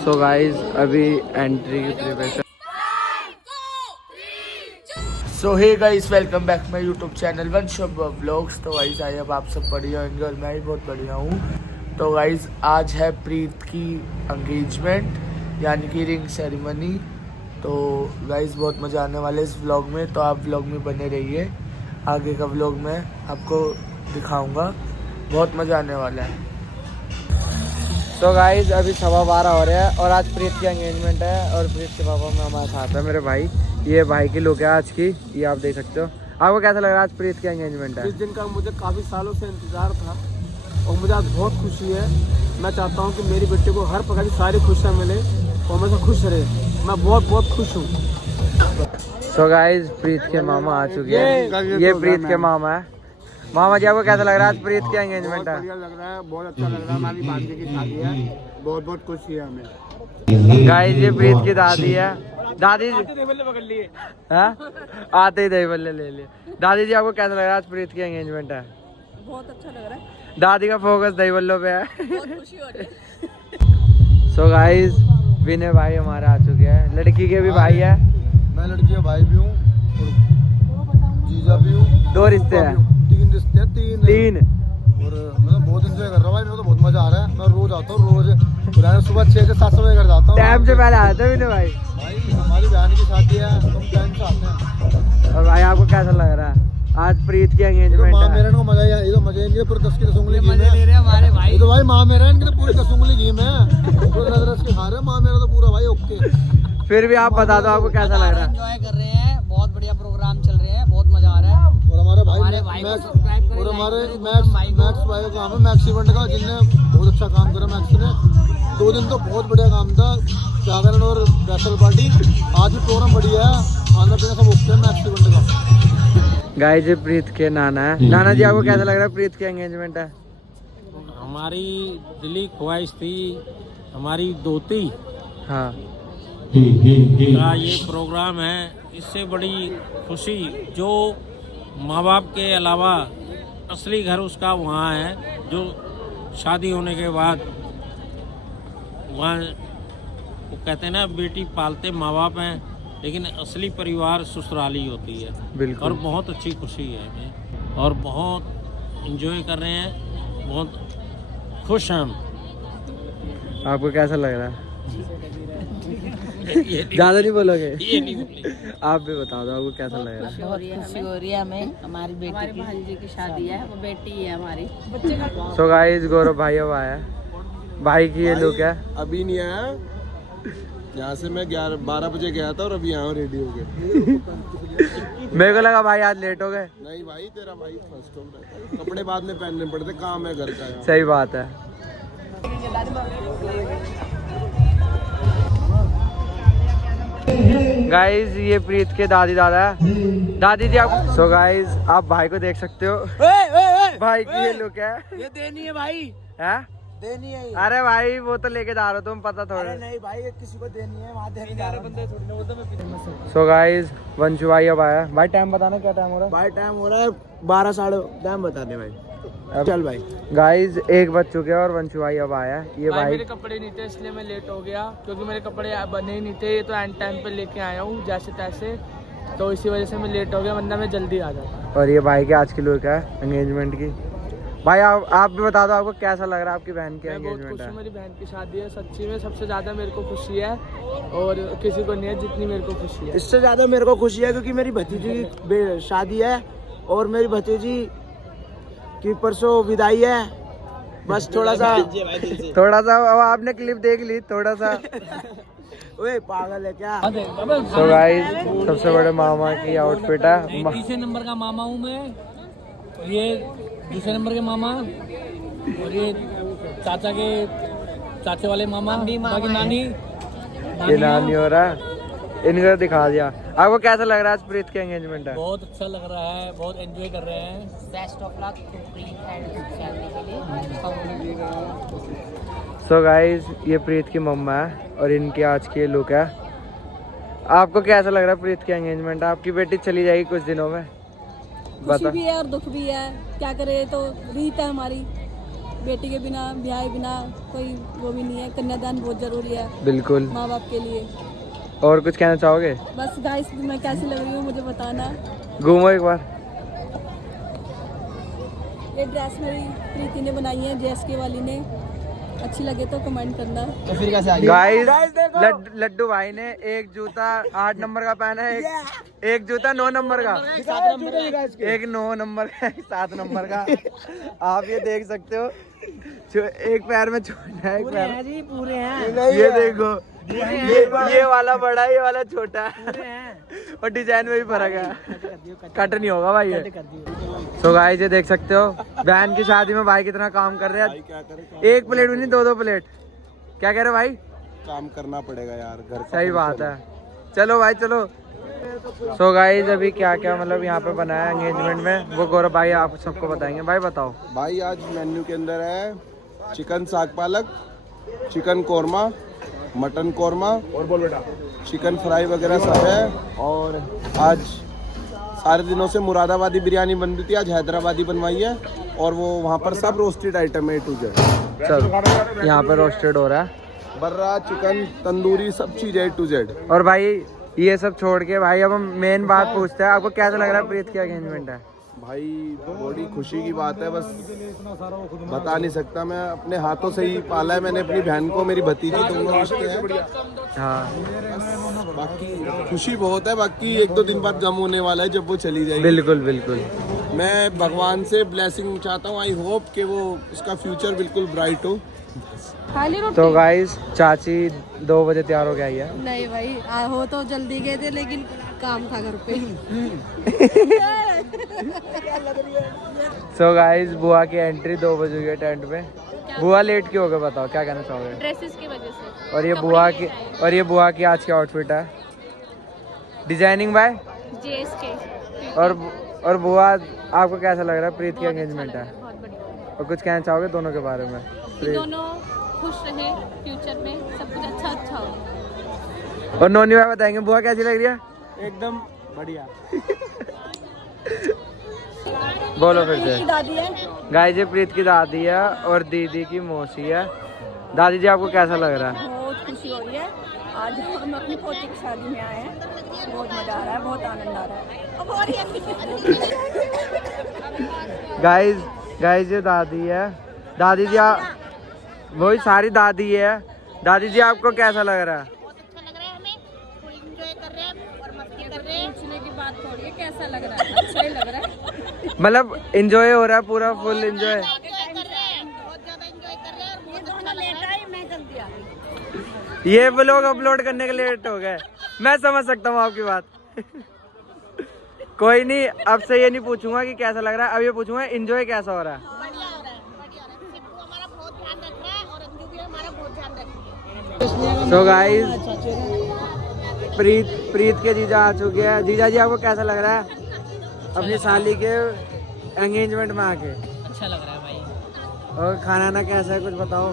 सो guys अभी entry की preparation. So hey guys welcome back my YouTube channel Vansh vlogs. तो guys I अब आप सब बढ़िया होंगे और मैं भी बहुत बढ़िया हूँ। तो गाइज आज है प्रीत की एंगेजमेंट यानी कि रिंग सेरेमनी। तो गाइज बहुत मज़ा आने वाला है इस व्लॉग में, तो आप व्लॉग में बने रहिए। आगे का व्लॉग मैं आपको दिखाऊंगा, बहुत मज़ा आने वाला है। तो गाइज अभी 12:15 हो रहा है और आज प्रीत की एंगेजमेंट है और प्रीत के पापा में हमारे साथ है मेरे भाई। ये भाई की लुक है आज की, ये आप देख सकते हो। आपको कैसा लग रहा है आज प्रीत की एंगेजमेंट है? इस दिन का मुझे काफ़ी सालों से इंतज़ार था और मुझे आज बहुत खुशी है। मैं चाहता हूँ कि मेरी बेटी को हर प्रकार की सारी खुशियाँ मिले और हमेशा खुश रहे। मैं बहुत बहुत खुश हूँ। सो गाइज प्रीत के मामा आ चुके हैं। ये प्रीत के मामा है। मामा जी आपको कैसा लग रहा है आज प्रीत की एंगेजमेंट है? बढ़िया लग रहा है, बहुत अच्छा लग रहा है। हमारी भांजे की शादी है, बहुत बहुत खुशी है हमें। गाइज ये प्रीत की दादी है। दादी जी पकड़ लिए आते ही दही बल्ले ले लिए। दादी जी आपको कैसा लग रहा है आज प्रीत की एंगेजमेंट है? बहुत अच्छा लग रहा है, दादी का फोकस दही बल्लों पे है। बहुत खुशी हो रही है। सो गाइज विनय भाई हमारे आ चुके हैं। लड़की के भी भाई है। मैं लड़की का भाई भी हूँ और जीजा भी हूँ। 2 रिश्ते हैं। 3 रिश्ते हैं, 3 और मैं बहुत इंजॉय कर रहा हूँ भाई। मेरे को तो बहुत मजा आ रहा है। मैं रोज आता हूँ, रोज सुबह 6 से 7 बजे घर जाता हूँ। टाइम से पहले आया था विनय भाई। भाई हमारी बहन की शादी है, हम टाइम से आते हैं। और भाई आपको कैसा लग रहा है आज प्रीत की ये तो एंगेजमेंट माँ है? मेरे को मजा ये तो मजे इनके पूरे 10 की 10 उंगली घी में। ले रहे हैं हमारे भाई। ये तो भाई माँ मेरा है, इनके तो पूरी 10 उंगली घी में पूरे रस के खा रहे हैं। माँ मेरा तो पूरा भाई ओके। फिर भी आप बता दो आपको कैसा लग रहा है? एंजॉय कर रहे हैं, बहुत बढ़िया प्रोग्राम चल रहे हैं, बहुत मजा आ रहा है। और हमारे भाई भाई को मैक्स सब्सक्राइब करें, और लाइक हमारे करें, मैक्स भाई को। मैक्स भाई का काम है, मैक्स इवेंट का, जिनने बहुत अच्छा काम करा। मैक्स ने 2 दिन तो बहुत बढ़िया काम था, जागरण और बैचलर पार्टी। आज भी प्रोग्राम बढ़िया है, खाना पीना सब ओके है मैक्स इवेंट का। गाइस ये प्रीत के नाना है। नाना जी आपको कैसा लग रहा है प्रीत की एंगेजमेंट है? हमारी दिली ख्वाहिश थी, हमारी दोती हाँ का ये प्रोग्राम है। इससे बड़ी खुशी जो माँ बाप के अलावा असली घर उसका वहाँ है, जो शादी होने के बाद वहाँ वो कहते हैं ना, बेटी पालते माँ बाप हैं लेकिन असली परिवार ससुराली होती है। बिल्कुल। और बहुत अच्छी खुशी है हमें और बहुत एंजॉय कर रहे हैं, बहुत खुश हैं हम। आपको कैसा लग रहा है? ज्यादा नहीं बोलोगे? ये नहीं बोली। आप भी बता दो आपको कैसा लग रहा है? बहुत खुशी हो रही है हमें। हमारी बेटी की भांजी की शादी है, वो बेटी है हमारी। सो गाइस गौरव भाई अब आया है। भाई की ये लुक है। अभी नहीं आया, यहाँ से मैं 12 बजे गया था और अभी यहाँ रेडी हो गया। मेरे को लगा भाई आज लेट हो गए। नहीं भाई, तेरा भाई फर्स्ट हो रहा है। कपड़े बाद में पहनने पड़ते, काम है घर का यार। सही बात है। गाइस ये प्रीत के दादी दादा है। दादी जी आप। सो गाइस आप भाई को देख सकते हो। भाई की ये लुक है। ये देनी है भाई, है? देनी है। अरे भाई वो तो लेके जा रहे हो तुम, पता थोड़ा। नहीं भाई, ये किसी को देनी है, वहाँ देने जा रहे बंदे थोड़ी ना बोलते मैं। सो गाइस वंशु भाई अब आया। भाई टाइम बताना क्या टाइम हो रहा है? भाई टाइम हो रहा है 12 साढ़े, टाइम बता दे भाई। चल भाई। गाइस 1 बज चुके हैं और वंशु भाई अब आया है। ये भाई मेरे कपड़े नहीं थे इसलिए मैं लेट हो गया, क्योंकि मेरे कपड़े बने ही नहीं थे। ये तो एंड टाइम पे लेके आया हूँ जैसे तैसे, तो इसी वजह से मैं लेट हो गया, वरना मैं जल्दी आ जाता। और ये भाई के आज की लुक है एंगेजमेंट की। भाई आप भी बता दो आपको कैसा लग रहा है आपकी बहन की मैं बहुत एंगेजमेंट खुश हूँ, है? मेरी बहन की शादी है। सच्ची में सबसे ज़्यादा मेरे को खुशी है और किसी को नहीं है जितनी मेरे को खुशी है। इससे ज्यादा मेरे को खुशी है क्योंकि मेरी भतीजी की शादी है और मेरी भतीजी की परसों विदाई है। बस थोड़ा सा अब आपने क्लिप देख ली थोड़ा सा। ओए पागल है क्या? सो गाइस सबसे बड़े मामा की आउटफिट है। तीसरे नंबर का मामा हूँ मैं, और ये दूसरे नंबर के मामा, और ये चाचे वाले मामा, बाकी नानी। ये नानी हो रहा, इनको दिखा दिया। आपको कैसा लग रहा है आज प्रीत की एंगेजमेंट है? बहुत अच्छा लग रहा है, बहुत एंजॉय कर रहे हैं। Best of luck to Preet and family के लिए। सो गाइस ये प्रीत की मम्मा है और इनकी आज की लुक है। आपको कैसा लग रहा है प्रीत की एंगेजमेंट? आपकी बेटी चली जाएगी कुछ दिनों में, खुशी भी है और दुख भी है, क्या करे, तो रीत है हमारी। बेटी के बिना ब्याह बिना कोई वो भी नहीं है। कन्यादान बहुत जरूरी है बिल्कुल। माँ बाप के लिए। और कुछ कहना चाहोगे? बस गाइस मैं कैसी लग रही हूँ मुझे बताना। घूमो एक बार। ये ड्रेस मेरी प्रीति ने बनाई है, JSK वाली ने। अच्छी लगे तो कमेंट करना। तो फिर कैसे आगे? गाइस लड्डू भाई ने एक जूता 8 नंबर का पहना है, एक जूता 9 नंबर का, एक 9 नंबर का, एक 7 नंबर का। आप ये देख सकते हो, एक पैर में छोटा है, एक पैर जी पूरे हैं। ये देखो, ये वाला बड़ा है, ये वाला छोटा है, और डिजाइन में भी फर्क है। कट नहीं होगा भाई ये। तो गाइस ये देख सकते हो, बहन की शादी में भाई कितना काम कर रहे हैं। एक प्लेट भी नहीं, 2-2 प्लेट। क्या कह रहे हो भाई? काम करना पड़ेगा यार, घर का। सही बात है। चलो भाई चलो। सो गाइस अभी क्या क्या मतलब यहाँ पे बनाया है एंगेजमेंट में, वो गौरव भाई आप सबको बताएंगे। भाई बताओ। भाई आज मेन्यू के अंदर है चिकन साग पालक, चिकन कोरमा, मटन कोरमा और बोल बेटा चिकन फ्राई वगैरह सब है। और आज सारे दिनों से मुरादाबादी बिरयानी बन रही थी, आज हैदराबादी बनवाई है। और वो वहाँ पर सब रोस्टेड आइटम है A to Z। चल यहाँ पे रोस्टेड हो रहा है, बर्रा चिकन तंदूरी सब चीज़ A to Z। और भाई ये सब छोड़ के भाई अब हम मेन बात पूछते हैं, आपको कैसा लग रहा है प्रीत की एंगेजमेंट है? भाई बड़ी खुशी की बात है, बस बता नहीं सकता। मैं अपने हाथों से ही पाला है मैंने अपनी बहन को, मेरी भतीजी, दोनों रिश्ते हैं। हाँ बाकी खुशी बहुत है, बाकी 1-2 दिन बाद गम होने वाला है जब वो चली जाएगी। बिल्कुल बिल्कुल। मैं भगवान से ब्लेसिंग चाहता हूँ, आई होप कि वो उसका फ्यूचर बिल्कुल ब्राइट हो। तो गाइस चाची 2 बजे तैयार हो के आई है। नहीं भाई हो तो जल्दी गए थे, लेकिन काम था घर पे। सो गाइस बुआ की एंट्री 2 बजे हुई है टेंट में। बुआ लेट क्यों हो गए बताओ, क्या कहना चाहोगे? ड्रेसेस की वजह से। और ये बुआ की आज की आउटफिट है, डिजाइनिंग बाय JSK। और बुआ आपको कैसा लग रहा है? प्रीत की एंगेजमेंट है, बहुत बढ़िया। और कुछ कहना चाहोगे दोनों के बारे में? दोनों खुश रहे, फ्यूचर में सब कुछ अच्छा हो। और नोनी भाई बताएंगे बुआ कैसी लग रही है? एकदम बढ़िया। बोलो फिर से। दादी है। गाइस ये प्रीत की दादी है और दीदी की मौसी है। दादी जी आपको कैसा लग रहा है? बहुत खुशी हो रही है, आज हम अपनी पोती की शादी में आए हैं। बहुत मजा आ रहा है, बहुत आनंद आ रहा है। गाइस ये दादी है। दादी जी वही सारी दादी है। दादी जी आपको कैसा लग रहा है? बहुत अच्छा लग रहा है, हमें फुल एंजॉय कर रहे हैं और मस्ती कर रहे हैं। पूछने की बात थोड़ी है, कैसा लग रहा है? अच्छा ही लग रहा है। मतलब एंजॉय हो रहा है पूरा, फुल एंजॉय। एंजॉय कर रहे हैं, बहुत ज्यादा एंजॉय कर रहे हैं और बहुत अच्छा लग रहा है। मैं जल्दी आ गई। ये व्लॉग अपलोड करने के लिए लेट हो गए, मैं समझ सकता हूँ आपकी बात। कोई नहीं, अब से ये नहीं पूछूंगा कि कैसा लग रहा है, अब ये पूछूंगा एंजॉय कैसा हो रहा है। बढ़िया हो रहा है, बढ़िया हो रहा है। सिप्पू हमारा बहुत ध्यान रख रहा है और अंजू भी हमारा बहुत ध्यान रख रही है। सो गाइस प्रीत के जीजा आ चुके हैं। जीजा जी आपको कैसा लग रहा है अपनी साली के एंगेजमेंट में आके? अच्छा लग रहा है भाई। और खाना ना कैसा है कुछ बताओ,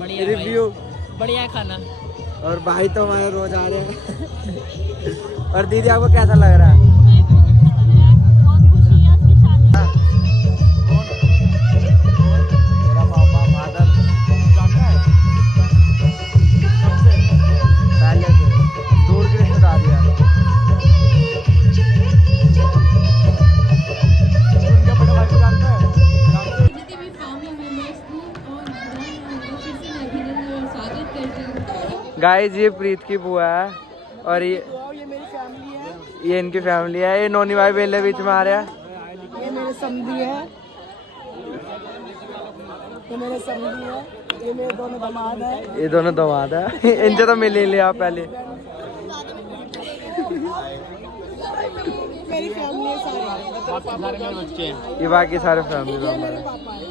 बढ़िया रिव्यू। बढ़िया है खाना। और भाई तो हमारे रोज आ रहे हैं। और दीदी आपको कैसा लग रहा है? बहुत खुशी है आपकी शादी में। मेरा पापा बादल पहले से दूर की रिश्तेदारी है। उनके बड़े भाई को जानते हैं? गाइस ये प्रीत की बुआ है और ये मेरी फैमिली है। ये इनकी फैमिली है। ये नोनी भाई बेले बीच में आ रहा है। ये मेरे समधी है, ये मेरे समधी है, ये मेरे दोनों दामाद है। ये दोनों दामाद है। इनसे तो मिल ही लिया आप पहले। मेरी फैमिली है सारी। ये बाकी सारे फैमिली मेंबर हैं। पापा है।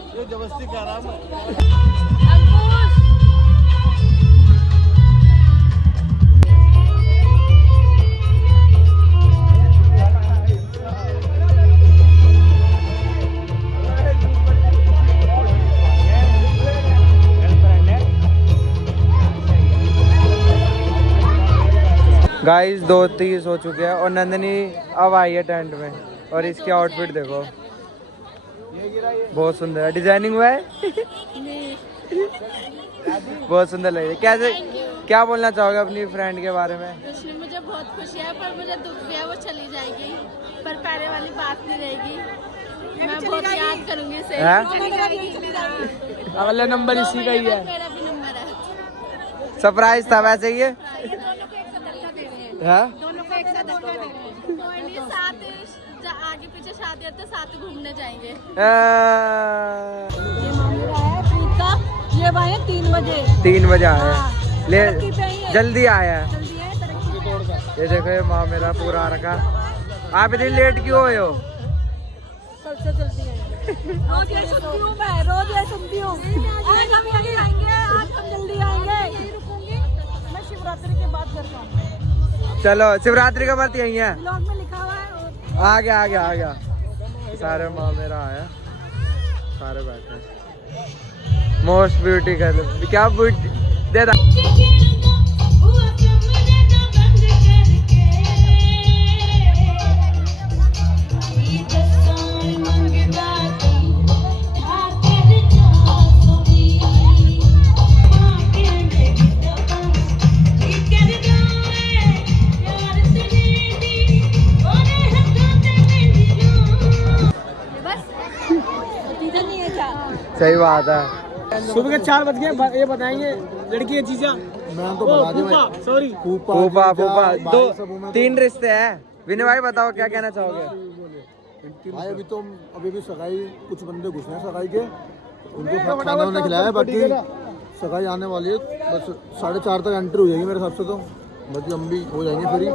गाइस 2-3 हो चुके हैं और नंदनी अब आई है टेंट में। और इसकी आउटफिट देखो, बहुत सुंदर है, डिजाइनिंग हुआ है। बहुत सुंदर लग रही है। कैसे, क्या बोलना चाहोगे अपनी फ्रेंड के बारे में? उसमें मुझे बहुत खुशी है, पर मुझे दुख भी है, वो चली जाएगी, पर पहले वाली बात नहीं रहेगी। मैं बहुत याद करूंगी इसे। अगला नंबर इसी का ही है। मेरा भी नंबर है। सरप्राइज था वैसे ये है। दोनों को एक साथ धक्का दे रहे हैं। कोई नहीं, साथ आगे पीछे शादी है तो साथ घूमने जाएंगे। ये मामला है प्रीत का, ये भाई 3 बजे 3 बजे आया है। ले तरक्की पे ही है। जल्दी आया है। जल्दी है, तरक्की पे है। ये देखो, ये माँ मेरा पूरा रखा। आप इतनी लेट क्यों हुए हो? कल से चलती है। रोज ये सुनती हूँ मैं, रोज ये सुनती हूँ। आज हम यहीं आएंगे, आज हम जल्दी आएंगे। मैं शिवरात्रि के बाद घर का चलो, शिवरात्रि का व्रत यही है। ब्लॉग में लिखा हुआ है। आ गया। सारे माँ मेरा आया, सारे बैठे। मोस्ट ब्यूटी कर क्या ब्यूटी दे दा। सही बात है। सुबह के 4 बज गए, ये बताएंगे लड़की की चीजा। मैं तो बता दिया भाई। सॉरी, फूफा 3 रिश्ते हैं। विनय भाई बताओ क्या कहना चाहोगे? भाई अभी भी सगाई, कुछ बंदे घुसे हैं सगाई के, उनको खाना उन्होंने खिलाया है। बाकी सगाई आने वाली है, बस 4:30 तक एंट्री हो जाएगी मेरे हिसाब से। तो बाकी हम भी हो जाएंगे फ्री।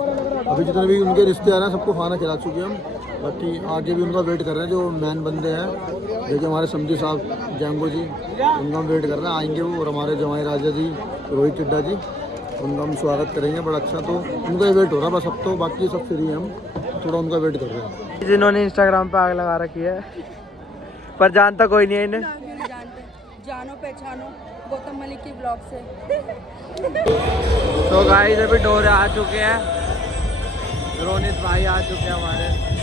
अभी जितने भी उनके रिश्ते आ रहे हैं सबको खाना खिला चुके हैं हम। बाकी आगे भी उनका वेट कर रहे हैं, जो मैन बंदे हैं, देखिए हमारे समझी साहब, जैंगो जी, उनका हम वेट कर रहे हैं। आएंगे वो, और हमारे जवाई राजा जी, रोहित चिड्डा जी, उनका हम स्वागत करेंगे बड़ा अच्छा। तो उनका वेट हो रहा है बस। अब तो बाकी सब फ्री हैं, हम थोड़ा उनका वेट कर रहे हैं। जिन्होंने इंस्टाग्राम पे आग लगा रखी है, पर जानता कोई नहीं है इन्हें। जानो पहचानो गौतम मलिक की ब्लॉग से। तो गाइस अभी डोरे आ चुके हैं, रोनित भाई आ चुके हैं हमारे।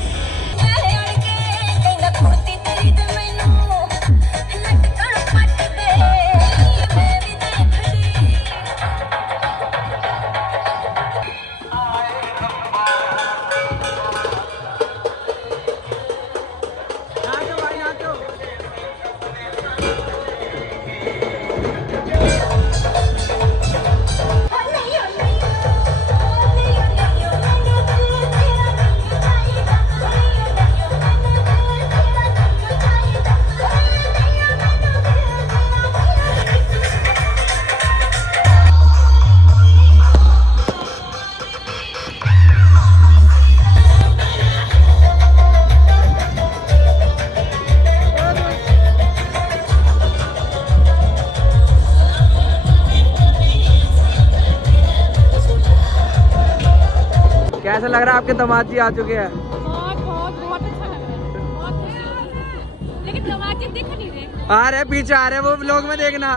कैसा लग रहा है? आपके दामाद जी आ चुके हैं। बहुत अच्छा लग रहा है, बहुत खुशी। लेकिन दामाद जी दिख नहीं रहे। आ रहे, पीछे आ रहे, वो व्लॉग में देखना।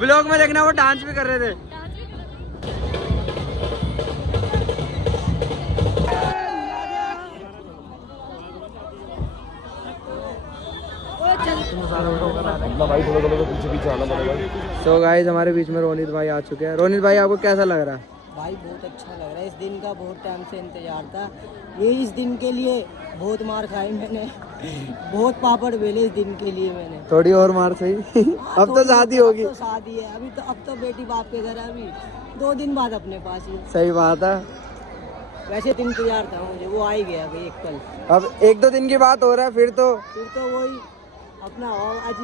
व्लॉग में देखना, वो डांस भी कर रहे थे। सो गाइस हमारे बीच में रोनित भाई आ चुके हैं। रोनित भाई आपको कैसा लग रहा है? भाई बहुत अच्छा लग रहा है, इस दिन का बहुत टाइम से इंतजार था। ये इस दिन के लिए बहुत मार खाई मैंने, बहुत पापड़ बेले इस दिन के लिए मैंने। थोड़ी और मार सही। अब तो शादी होगी। अब तो शादी है, अब तो बेटी बाप के घर है, अभी 2 दिन बाद अपने पास ही। सही बात है। वैसे तो इंतजार था मुझे, वो आ ही गया भाई एक कल। अब 1-2 दिन की बात हो रहा है, फिर तो वही अपना आज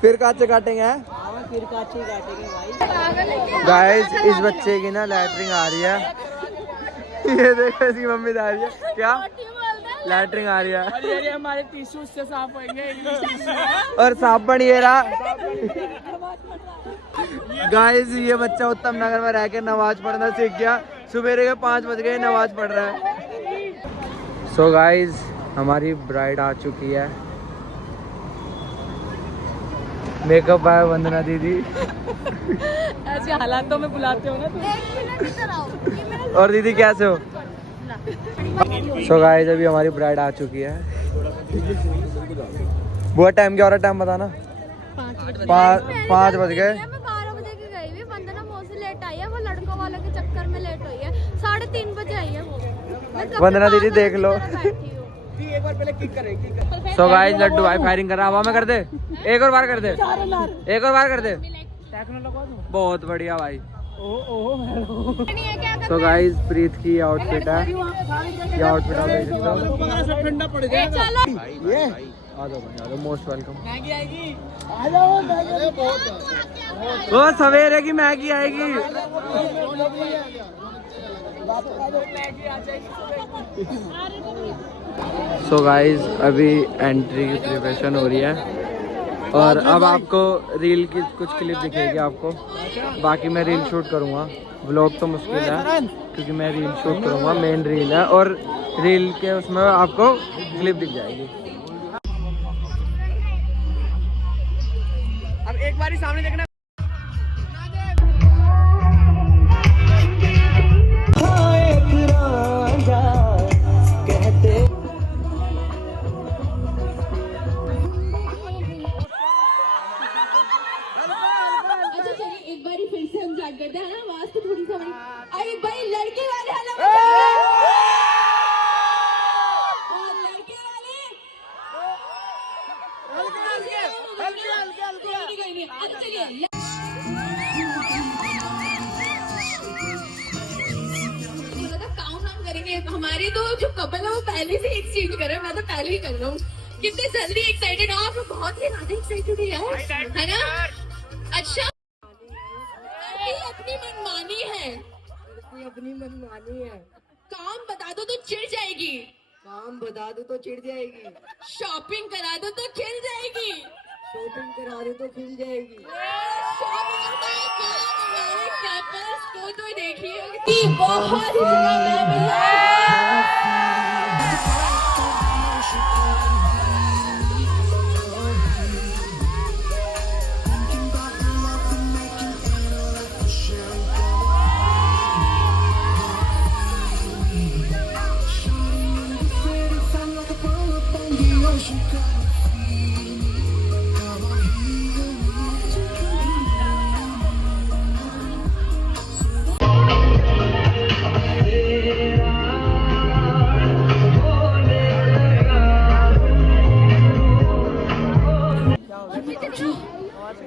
फिर काचे काटेंगे हैं? हाँ, फिर काचे काटेंगे भाई। गाइस इस बच्चे की ना लैटरिंग आ रही है। ये देखो इसकी मम्मी आ रही है। क्या लैटरिंग आ रही है? और ये हमारे टिश्यू से साफ होंगे। और साबुन ये रहा। गाइस ये बच्चा उत्तम नगर में रह के नमाज पढ़ना सीख गया। सुबह के 5 बज गए, नमाज पढ़ रहा है। सो गाइस हमारी ब्राइड आ चुकी है। मेकअप बाय वंदना दीदी। ऐसे हालातों में बुलाते हो ना तुम। और दीदी कैसे हो? सो गाइस अभी हमारी ब्राइड आ चुकी है। बहुत टाइम क्या हो रहा है, टाइम बताना। 5 बज गए। मैं 12 बजे की गई हुई, वंदना बहुत से लेट आई है, वो लड़कों वालों के चक्कर में लेट हुई है। 3:30 बजे आई है वो। वंदना दीदी देख लो। सो गाइस लड्डू भाई फायरिंग कर रहा है, हवा में कर दे, एक और बार कर दे, एक और बार कर दे। बहुत बढ़िया भाई। तो गाइस प्रीत की आउटफिट है, ये आउटफिट आप देख सकते हो। ठंडा पड़ जाए। ये आ जाओ मोस्ट वेलकम। मैगी आएगी। आ जाओ, मैगी बहुत है। वो सवेरे की मैगी आएगी। सो गाइस अभी एंट्री की प्रिपरेशन हो रही है और अब आपको रील की कुछ क्लिप दिखेगी आपको। बाकी मैं रील शूट करूँगा, व्लॉग तो मुश्किल है क्योंकि मैं रील शूट करूँगा, मेन रील है और रील के उसमें आपको क्लिप दिख जाएगी। अब एक बार ही सामने देखना। अच्छा चलिए एक बार फिर से हम स्टार्ट करते हैं ना, आवाज तो थोड़ी सा बड़ी। एक बार लड़के वाले हल्ला और लड़के वाले कोई नहीं। अच्छा चलिए काउंट ऑन करेंगे। हमारी तो जो कपल है वो पहले से एक्सचेंज कर रहे हैं, मैं तो पहले ही कर रहा हूँ। कितने जल्दी एक्साइटेड हो आप, बहुत ही ज्यादा एक्साइटेड है यार, है ना। अच्छा अपनी मनमानी है, अपनी मनमानी है। काम बता दो तो चिढ़ जाएगी, काम बता दो तो चिढ़ जाएगी, शॉपिंग करा दो तो खिल जाएगी, शॉपिंग करा दो तो खिल जाएगी। हमारे कपल्स को तो देखिए बहुत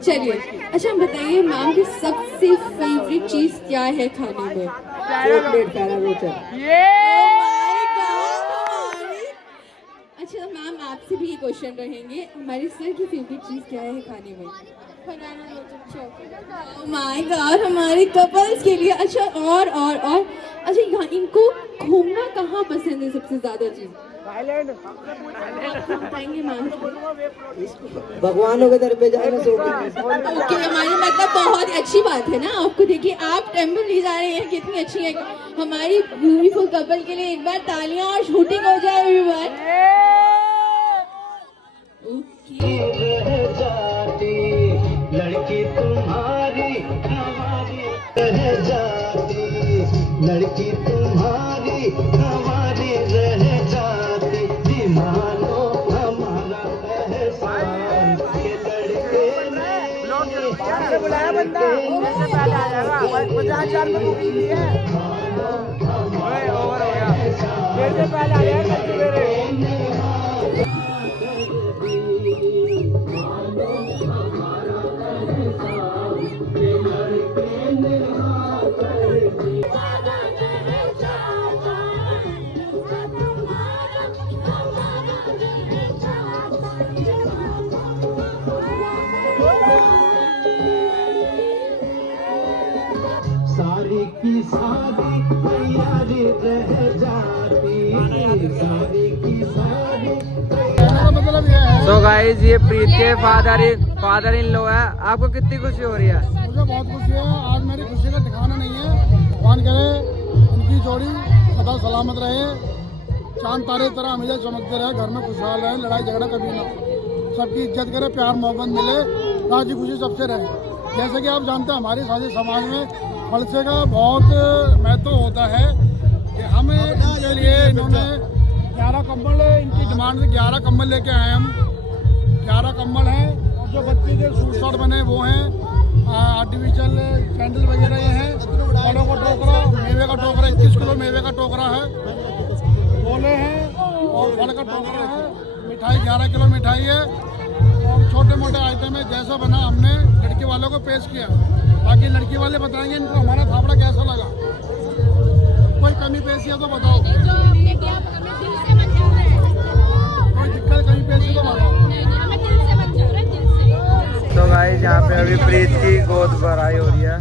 चलिए। अच्छा बताइए मैम की सबसे फेवरेट चीज क्या है खाने में? चॉकलेट पैरारोचर। अच्छा मैम आपसे भी ये क्वेश्चन रहेंगे, हमारे सर की फेवरेट चीज क्या है खाने में? माय गॉड हमारे कपल्स के लिए। अच्छा और अच्छा यहाँ इनको घूमना कहाँ पसंद है सबसे ज्यादा चीज? बताएंगे मैम। भगवानों के दर पे जाना शॉपिंग। ओके हमारी मतलब बहुत अच्छी बात है ना। आपको देखिए आप टेम्पल ले जा रहे हैं, कितनी अच्छी है हमारी ब्यूटीफुल कपल के लिए। एक बार तालियां और शूटिंग हो जाए एवरीवन। लड़की तुम्हारी हमारी रह जाती, लड़की तुम्हारी हमारी रह जाती, दीवानो हमारा एहसान के लड़के ने बुलाया बंदा पहले आ जाएगा। 50,000 में बुकिंग की है, ओवर हो गया। मेरे से पहले आ जाएगा सवेरे। सारी की सारी तैयारी रह जाती, सारी की सारी। सो गाइस ये प्रीत के फादर इन लो है। आपको कितनी खुशी हो रही है? मुझे बहुत खुशी है। आज मेरी खुशी का ठिकाना नहीं है। भगवान करे इनकी जोड़ी सदा सलामत रहे, चांद तारे तरह हमेशा चमकते रहे, घर में खुशहाल रहे, लड़ाई झगड़ा कभी ना हो, सबकी इज्जत करे, प्यार मोहब्बत मिले, राजी खुशी सबसे रहे। जैसे कि आप जानते हैं हमारे साझे समाज में फलसे का बहुत महत्व होता है। हमें इनके लिए इन्होंने 11 कंबल, इनकी डिमांड से 11 कंबल लेके आए हम। 11 कंबल हैं और जो बच्चे के सूट शर्ट बने वो हैं, आर्टिफिशियल कैंडल वगैरह ये हैं, फलों का टोकरा, मेवे का टोकरा, 21 किलो मेवे का टोकरा है, गोले हैं और फल का टोकरा है, मिठाई 11 किलो मिठाई है और छोटे मोटे आइटम है। जैसा बना हमने लड़की वालों को पेश किया, बाकी लड़की वाले बताएंगे इनको हमारा फाफड़ा कैसा लगा। कोई कमी पेशी है तो बताओ, कोई दिक्कत कमी पेशी तो बताओ। तो गाइस यहाँ पे अभी प्रीत की गोद भराई हो रही है।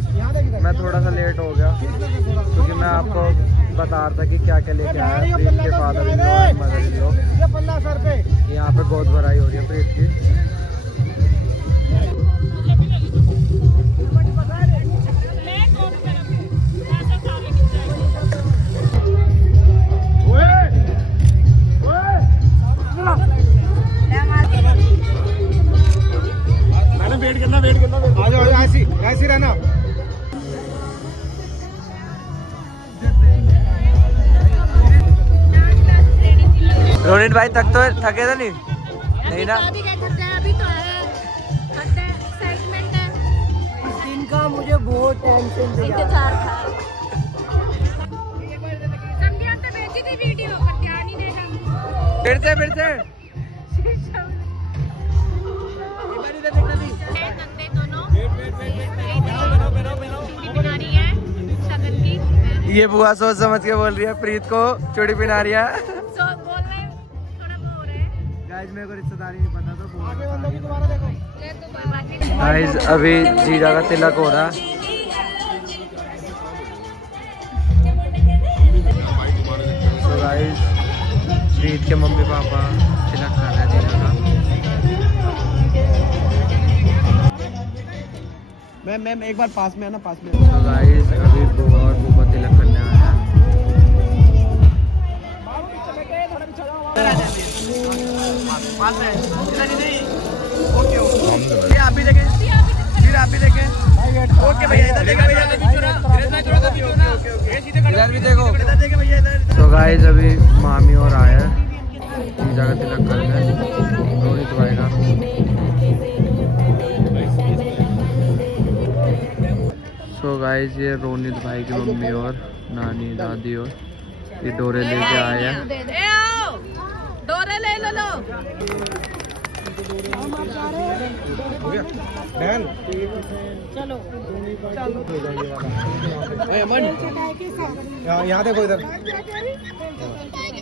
मैं थोड़ा सा लेट हो गया क्योंकि मैं आपको बता रहा था कि क्या क्या लेके आया प्रीत के फादर इन लॉ और मदर इन लॉ। यहाँ पे गोद भराई हो रही है प्रीत की। वेट करना आ जाओ ऐसी रहना। रोनित भाई थके तो नहीं ना? अभी तो है, एक्साइटमेंट है। इस दिन का मुझे बहुत टेंशन इंतजार था। संध्या तो भेजी थी वीडियो पर ध्यान नहीं देना। फिर से ये बुआ सोच समझ के बोल रही है, प्रीत को चूड़ी पहना रही है। गाइस मेरे को रिश्तेदारी नहीं पता तो गाइस अभी जीजा का तिलक हो रहा है। तो गाइस प्रीत के मम्मी पापा तिलक कर रहे हैं जीजा का। मैम एक बार पास में आना, पास में। तो गाइस अभी बुआ और बुआ तिलक करने आया है। आप भी देखें, फिर आप भी देखें। ओके भैया इधर भी देखो। तो गाइस अभी मामी और आया है जीजा का तिलक करने, रोहित भाई का। तो गाइस ये रोनित भाई की मम्मी और नानी दादी और ये डोरे लेके आए हैं। डोरे ले लो। बहन चलो यहाँ देखो इधर।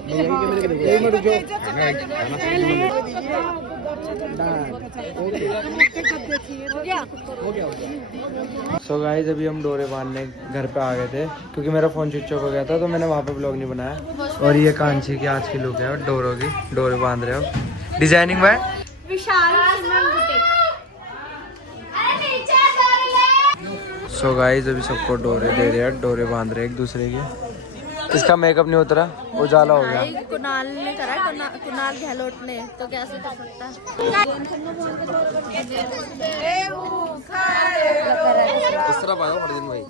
एक मिनट रुक जाओ। सो गाइस अभी हम डोरे बांधने घर पे आ गए थे क्योंकि मेरा फ़ोन स्विच ऑफ हो गया था, तो मैंने वहाँ पे ब्लॉग नहीं बनाया। और ये कांची की आज की लुक है डोरों की, डोरे बांध रहे हो। डिजाइनिंग में सो गाइस अभी सबको डोरे दे रहे हैं, डोरे बांध रहे हैं एक दूसरे के। इसका मेकअप नहीं उतरा, उजाला हो गया। कुणाल ने करा, कुणाल गहलोत ने, तो कैसे कर सकता। इस तरह पाया हर दिन भाई।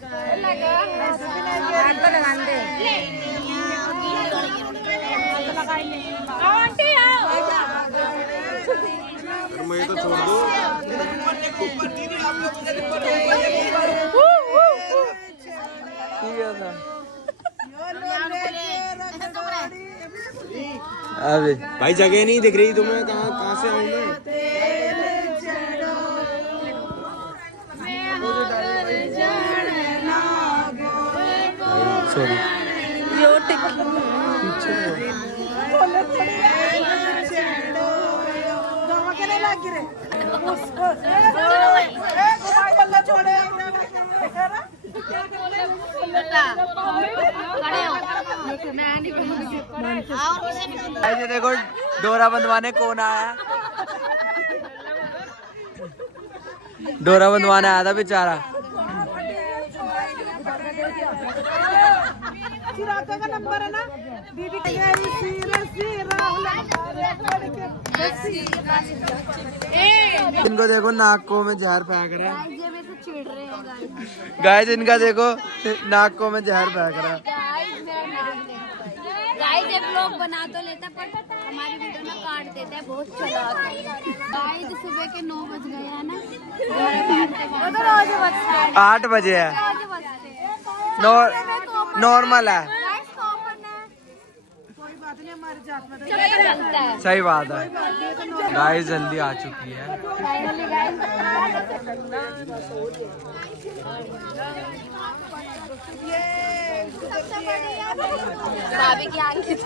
मैं तो छोड़ दूं। अभी भाई जगह नहीं दिख रही तुम्हें, कहाँ से आऊँ मैं? सॉरी ये देखो डोरा बंधवाने कौन आया। डोरा बंधवाने आया था बेचारा। का नंबर है ना दीदी इनको देखो नाकों में जहर फेंक रहे हैं। गाइस इनका देखो नाकों में जहर फेंक रहा है। गाइस एक लोग बना तो लेता पर हमारी वीडियो में काट देता है, बहुत चालाक है। गाइस सुबह के 9 बज गए हैं ना, 8 बजे है, नॉर्मल है। चलता है। सही बात है। गाइस जल्दी आ चुकी है। भाभी की आंखें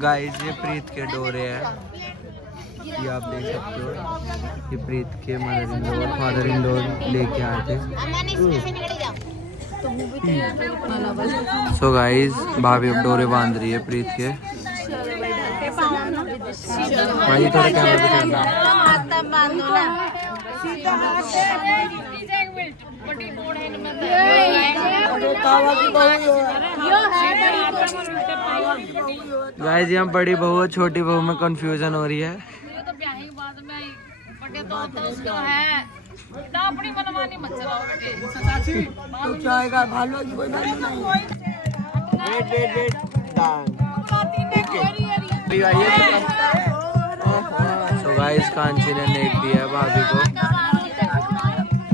गाइस ये प्रीत के डोरे हैं, ये आप देख सकते हो। ये प्रीत के मदर इन लॉ और फादर इन लॉ लेके आए थे। सो गाइस भाभी अब डोरे बांध रही है प्रीत के। भाई थोड़ा कैमरे पे करना। गाइस यहाँ बड़ी बहू और छोटी बहू में कंफ्यूजन हो रही है। सो गाइस कांची ने नेक दिया है भाभी को,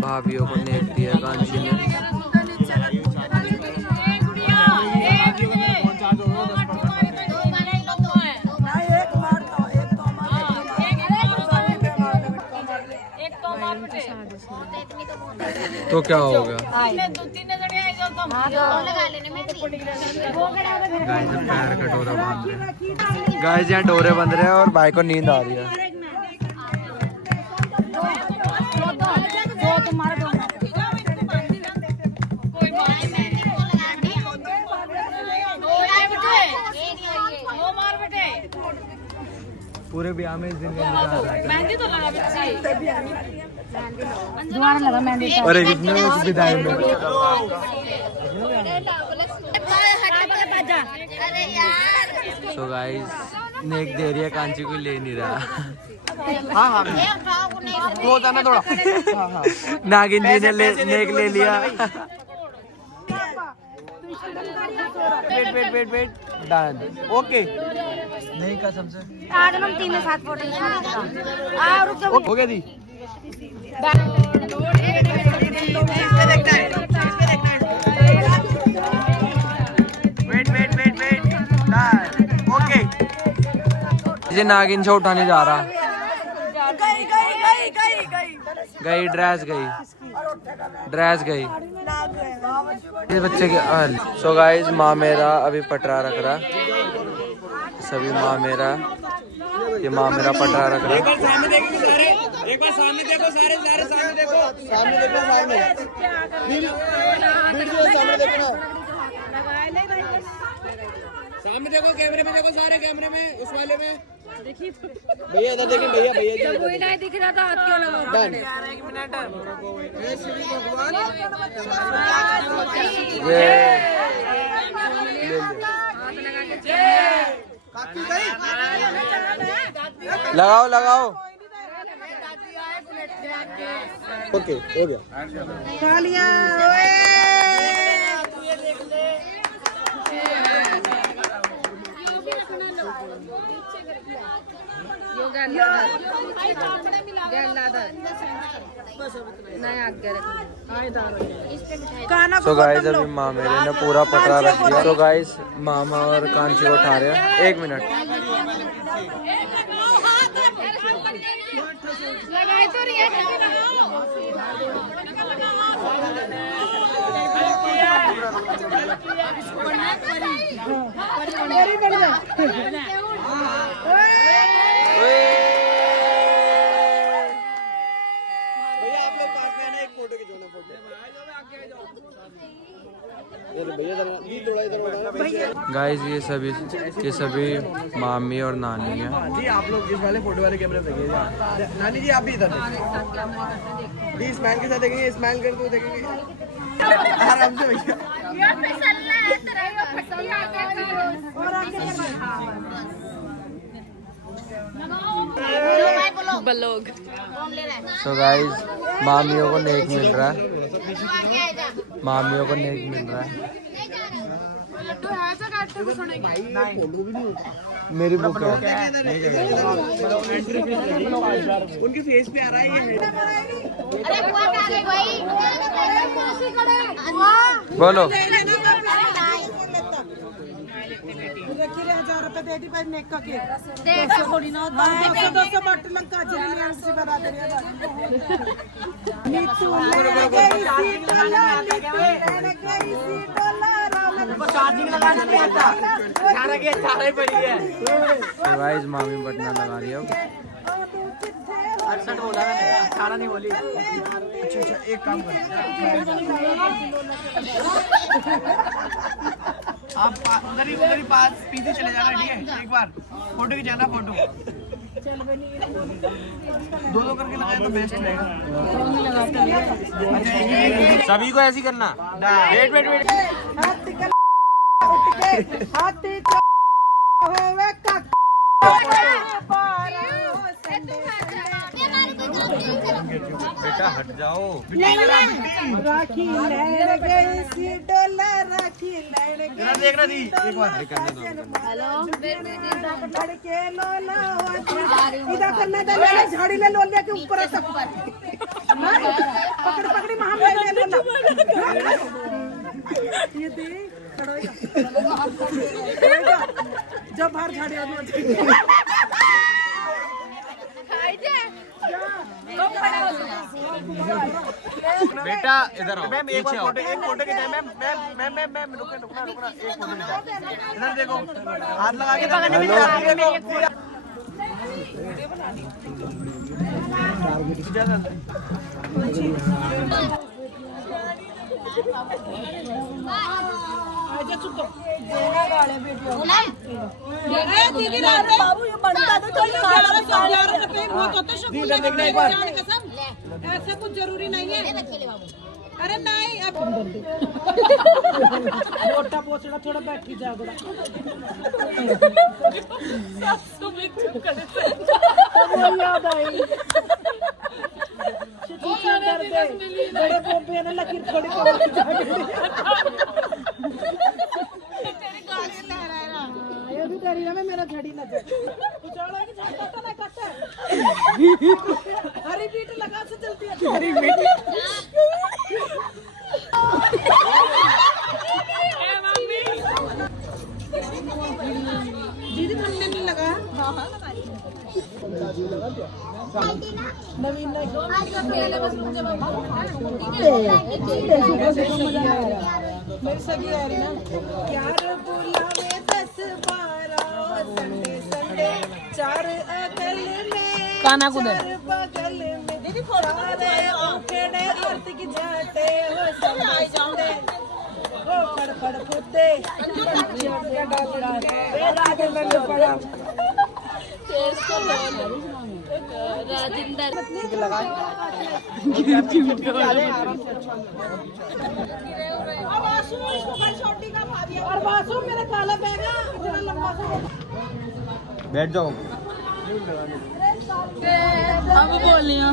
भाभियों को नेक दिया है कांची ने। तो क्या हो गया गाइस, पैर का डोरा बांध रहे हैं। गाइस यहाँ डोरे बंध रहे हैं और भाई को नींद आ रही है। पूरे ब्याह में इस दिन मेहंदी तो लगा और कितने विदाई में। सो गाइस नेक दे रही है, कांची को ले नहीं रहा। वो जाना थोड़ा। नागिन जी ने नेक ले लिया। Wait done. ओके नहीं कसम से आज हम 3 साथ फोटो हो गया दी। Wait okay. ये नागिन से उठाने जा रहा। गई ड्रेस गई। ये बच्चे के सो गाइस माँ मेरा अभी पटरा रख रहा। सभी माँ मेरा, ये माँ मेरा पटरा रख रहा। एक बार सामने देखो सारे, एक बार सामने देखो सारे सामने देखो, सामने देखो, सामने देखो, कैमरे में देखो, सारे कैमरे में, उस वाले में देखिए भैया इधर देखिए, भैया जी कोई नहीं दिख रहा था, हाथ क्यों लगा? लगाओ। ओके हो गया। सो गाइस अभी माँ मेरे ने पूरा पटरा रख दिया। तो गाइस मामा और कांची को उठा रहे हैं। 1 मिनट। लगाए तो रही है। गाइस ये सभी मामी और नानी है। जी आप लोग इस वाले फोटो वाले कैमरे में देखिए। नानी जी आप भी इधर देखिए, स्माइल के साथ देखेंगे, स्माइल कर तो देखेंगे आराम से भैया। ब्लॉग। सो गाइस मामियों को नेक मिल रहा है, मामियों को नेक मिल रहा है। मेरी बुक है, उनके फेस पे आ रहा है ये। बोलो। 1000 रुपए दे दी भाई नेक का केक थोड़ी ना 200 बट लंका जरी से बता दे नीतू ले गई सी डॉलर चार्जिंग लगाना नहीं आता सारा के सारे पड़ी है। तो गाइस मामी बटना लगा रही है। 68 बोला मैंने, 18 नहीं बोली। अच्छा एक काम कर, आप उधर ही पास पीछे चले जाना, ठीक है? एक बार फोटो खिंचाना, फोटो दो करके लगाए तो बेस्ट रहेगा। सभी को ऐसे ही करना। वेट बेटा हट जाओ। राखी लैन गई सी डॉलर राखी लैन गई देखना थी एक बार। लड़के लोला इधर करना था, मैंने झाड़ी ले लोलिया के ऊपर तक पकड़ी महाम ले लोला ये देख खड़ोएगा जब बाहर झाड़ी आदमी बेटा इधर आओ। मैम एक फोटो खिंचाए। मैम रुकना एक फोटो खिंचाए। इधर देखो, हाथ लगा के दीदी बाबू ये बनता तो 11 रुपए बहुत होता है। ऐसा कुछ जरूरी नहीं है। अरे नहीं अब मोटा पोछड़ा थोड़ा बैठी जा बड़ा याद आई बड़े पोपे ने लकीर थोड़ी ये भी तेरी है मेरा झड़ी नजर उछाड़ा कि झटका तो नहीं करता हरी बीट लगा से चलती है हरी बीट दीदी तुमने नहीं लगा? हाँ नवीन मेरी सगी आ रही ना यार बुलावे 10-12 संडे संडे 4 अगल में काना बगल में दीदी उखेड़े आरती की जाते हो संडे संडे ओ फड़ फुटे राधे में पड़ा राजिंदर अब आंसू इसको भाई छोटी का खा दिया और बासु मेरा काला बैग है इतना लंबा सा बैठ जाओ। अब बोलियो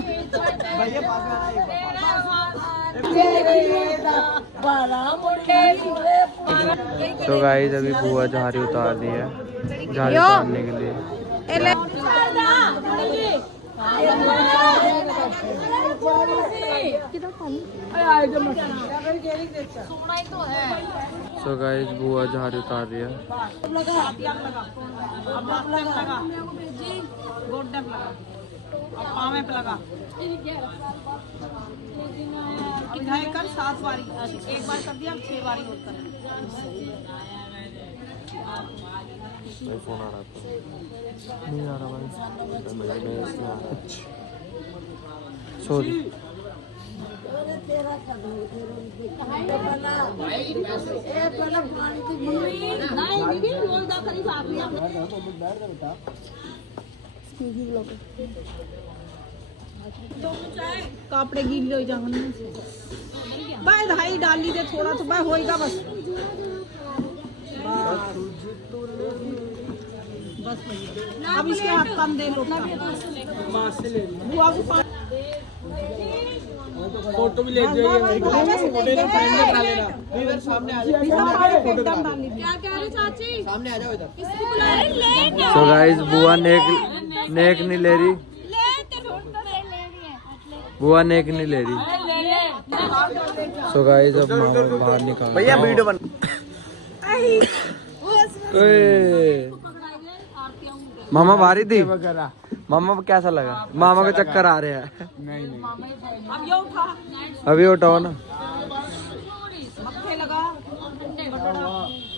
तो गाइस अभी बुआ झाड़ी उतार दी है, झाड़ी उतारने के लिए। सो गाइस बुआ झाड़ी उतार रही है। पाँव पे लगा कल 7 बारी एक बार कर दिया 6 बारी होता है। फोन आ रहा था, नहीं आ रहा भाई। सॉरी कपड़े गीले हो जाएंगे भाई धाई डाली दे थोड़ा तो भाई होएगा बस अब इसके हाथ पान दे लो बुआ को फोटो भी ले सामने आ जाओ क्या कह रहे चाची सामने आ जाओ इधर तो गाइस बुआ नेक नहीं ले रही, बुआ नेक नहीं ले रही। सो गाइस अब मामा बाहर निकाल भैया वीडियो बन। मामा भारी थी, मामा को कैसा लगा? मामा को चक्कर आ रहे हैं। नहीं अभी उठाओ ना।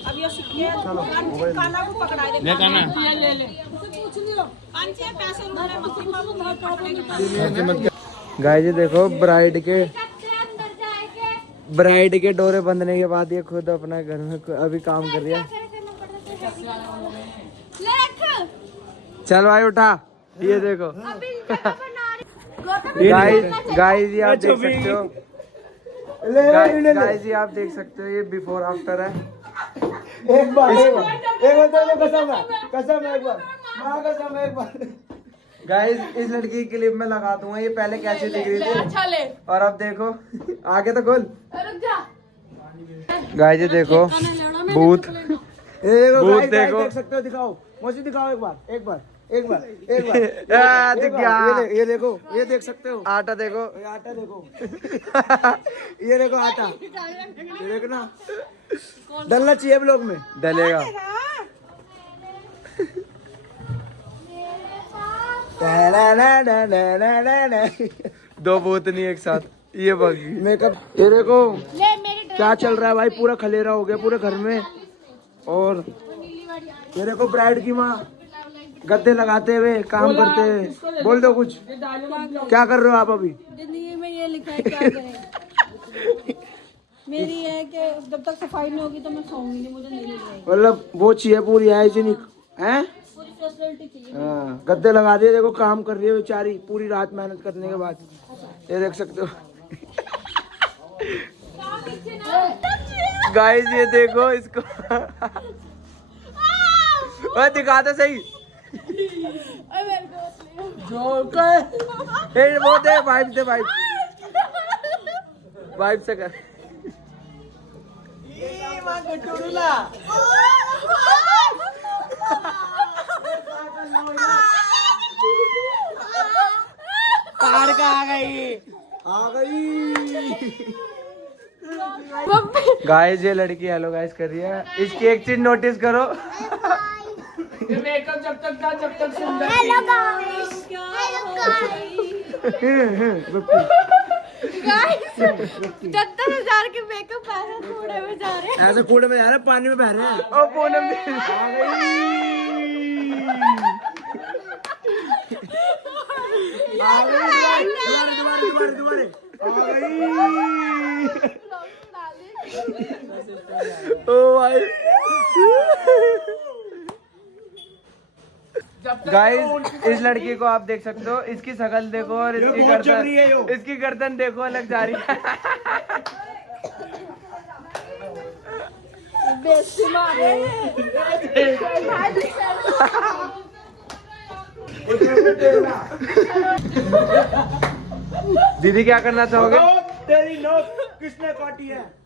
अब ये सिक्के काना को पकड़ा दे ले पैसे गाइस ये देखो ब्राइड के डोरे बंधने के बाद ये खुद अपना घर में अभी काम कर रही है। चल भाई उठा, ये देखो गाइस ये आप देख सकते हो, गाइस ये आप देख सकते हो, ये बिफोर आफ्टर है। एक बार कसम एक बार गाइस इस लड़की की क्लिप में लगा दूंगा, ये पहले कैसे दिख रही थी और अब देखो आगे तो खोल। गाइस ये देखो भूत देखो, देख सकते हो, दिखाओ मौसी, दिखाओ एक बार दिख गया। ये देखो, ये देख सकते हो, आटा देखो, ये आटा देखो ये देखो आटा, ये देखो ना, डलना चाहिए ब्लॉग में, डलेगा। दो भूत नहीं एक साथ, ये बाकी मेकअप। ये देखो क्या चल रहा है भाई, पूरा खलेरा हो गया पूरे घर में। और ये देखो ब्राइड की माँ गद्दे लगाते हुए काम करते हुए। बोल दो कुछ, क्या कर रहे हो आप अभी? जिंदगी में ये लिखा है क्या करें। मेरी है कि जब तक सफाई नहीं होगी तो मैं सोऊंगी नहीं, मुझे नहीं लगेगी। मतलब वो चाहिए पूरी हाइजीनिक है, पूरी फैसिलिटी चाहिए। गद्दे लगा दिए, देखो काम कर रही है बेचारी पूरी रात मेहनत करने के बाद। ये देख सकते हो गाइस ये देखो इसको दिखा दो सही। वो दे वाइब से, वाइब से कर। कार का आ गई। गाइस ये लड़की हेलो गाइस कर रही है। इसकी एक चीज नोटिस करो, ये मेकअप जब तक सुंदर। हेलो गाइस, 70,000 के मेकअप पैसे कूड़े में जा रहे हैं। ऐसे कूड़े में जा रहे हैं, पानी में बह रहे हैं। ओ पूनम दोबारा ओ भाई गाइस इस लड़की को आप देख सकते हो, इसकी शकल देखो और इसकी गर्दन देखो अलग जा रही है। दीदी क्या करना चाहोगे? तेरी नोक किसने काटी है?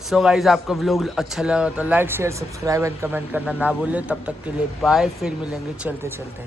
सो गाइज आपको व्लॉग अच्छा लगा तो like share subscribe and comment करना ना भूलें। तब तक के लिए बाय, फिर मिलेंगे चलते चलते।